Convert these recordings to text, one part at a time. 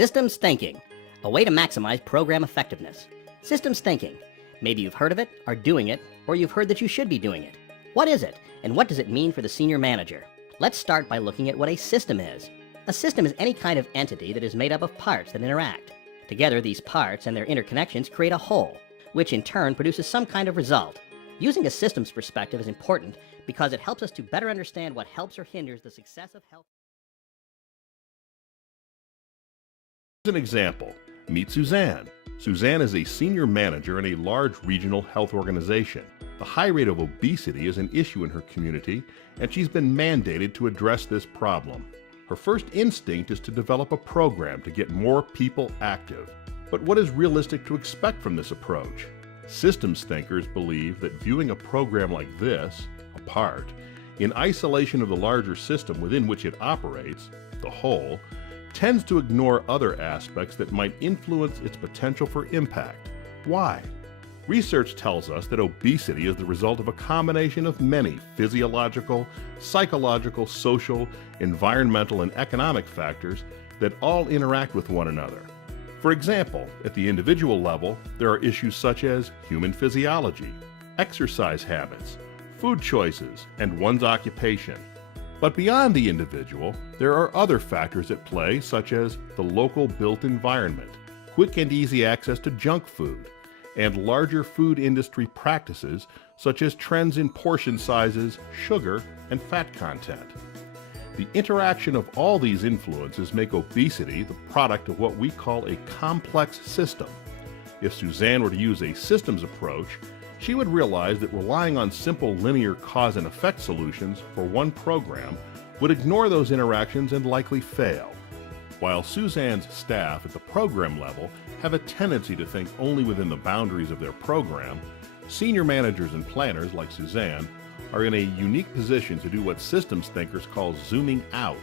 Systems thinking, a way to maximize program effectiveness. Systems thinking. Maybe you've heard of it, are doing it, or you've heard that you should be doing it. What is it, and what does it mean for the senior manager? Let's start by looking at what a system is. A system is any kind of entity that is made up of parts that interact. Together, these parts and their interconnections create a whole, which in turn produces some kind of result. Using a systems perspective is important because it helps us to better understand what helps or hinders the success of health. As an example, meet Suzanne. Suzanne is a senior manager in a large regional health organization. The high rate of obesity is an issue in her community, and she's been mandated to address this problem. Her first instinct is to develop a program to get more people active. But what is realistic to expect from this approach? Systems thinkers believe that viewing a program like this, apart, in isolation of the larger system within which it operates, the whole, tends to ignore other aspects that might influence its potential for impact. Why? Research tells us that obesity is the result of a combination of many physiological, psychological, social, environmental, and economic factors that all interact with one another. For example, at the individual level, there are issues such as human physiology, exercise habits, food choices, and one's occupation. But beyond the individual, there are other factors at play, such as the local built environment, quick and easy access to junk food, and larger food industry practices such as trends in portion sizes, sugar, and fat content. The interaction of all these influences make obesity the product of what we call a complex system. If Suzanne were to use a systems approach, she would realize that relying on simple linear cause and effect solutions for one program would ignore those interactions and likely fail. While Suzanne's staff at the program level have a tendency to think only within the boundaries of their program, senior managers and planners like Suzanne are in a unique position to do what systems thinkers call zooming out.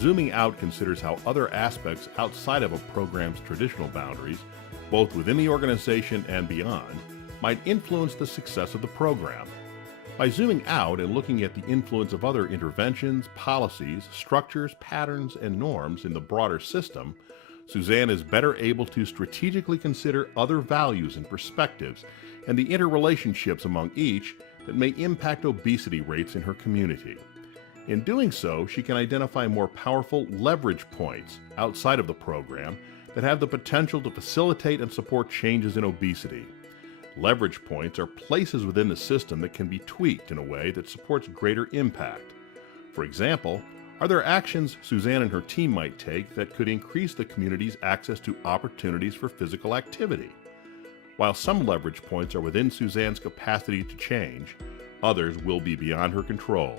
Zooming out considers how other aspects outside of a program's traditional boundaries, both within the organization and beyond, might influence the success of the program. By zooming out and looking at the influence of other interventions, policies, structures, patterns, and norms in the broader system, Suzanne is better able to strategically consider other values and perspectives and the interrelationships among each that may impact obesity rates in her community. In doing so, she can identify more powerful leverage points outside of the program that have the potential to facilitate and support changes in obesity. Leverage points are places within the system that can be tweaked in a way that supports greater impact. For example, are there actions Suzanne and her team might take that could increase the community's access to opportunities for physical activity? While some leverage points are within Suzanne's capacity to change, others will be beyond her control.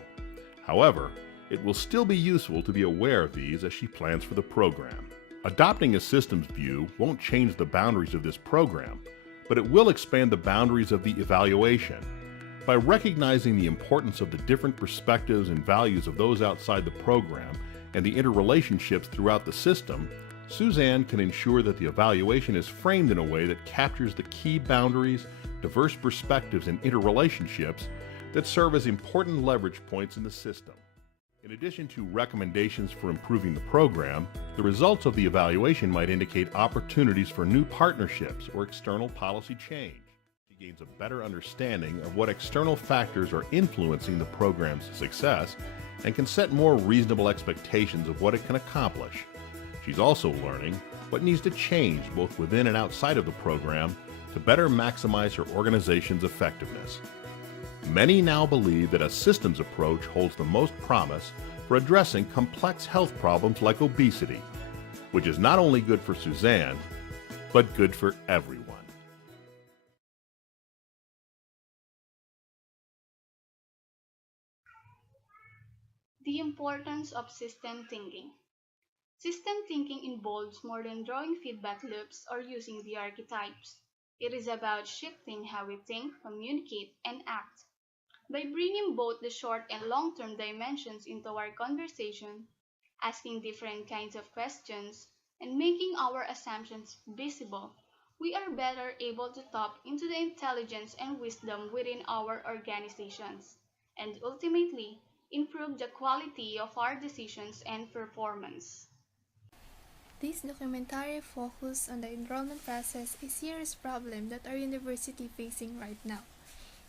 However, it will still be useful to be aware of these as she plans for the program. Adopting a systems view won't change the boundaries of this program, but it will expand the boundaries of the evaluation. By recognizing the importance of the different perspectives and values of those outside the program and the interrelationships throughout the system, Suzanne can ensure that the evaluation is framed in a way that captures the key boundaries, diverse perspectives, and interrelationships that serve as important leverage points in the system. In addition to recommendations for improving the program, the results of the evaluation might indicate opportunities for new partnerships or external policy change. She gains a better understanding of what external factors are influencing the program's success and can set more reasonable expectations of what it can accomplish. She's also learning what needs to change both within and outside of the program to better maximize her organization's effectiveness. Many now believe that a systems approach holds the most promise for addressing complex health problems like obesity, which is not only good for Suzanne, but good for everyone. The importance of system thinking. System thinking involves more than drawing feedback loops or using the archetypes. It is about shifting how we think, communicate, and act. By bringing both the short and long-term dimensions into our conversation, asking different kinds of questions, and making our assumptions visible, we are better able to tap into the intelligence and wisdom within our organizations, and ultimately improve the quality of our decisions and performance. This documentary focused on the enrollment process, a serious problem that our university facing right now.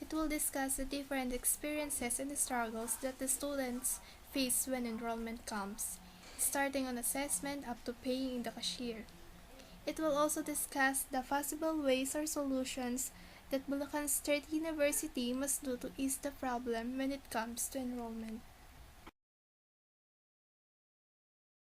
It will discuss the different experiences and struggles that the students face when enrollment comes, starting on assessment up to paying the cashier. It will also discuss the possible ways or solutions that Bulacan State University must do to ease the problem when it comes to enrollment.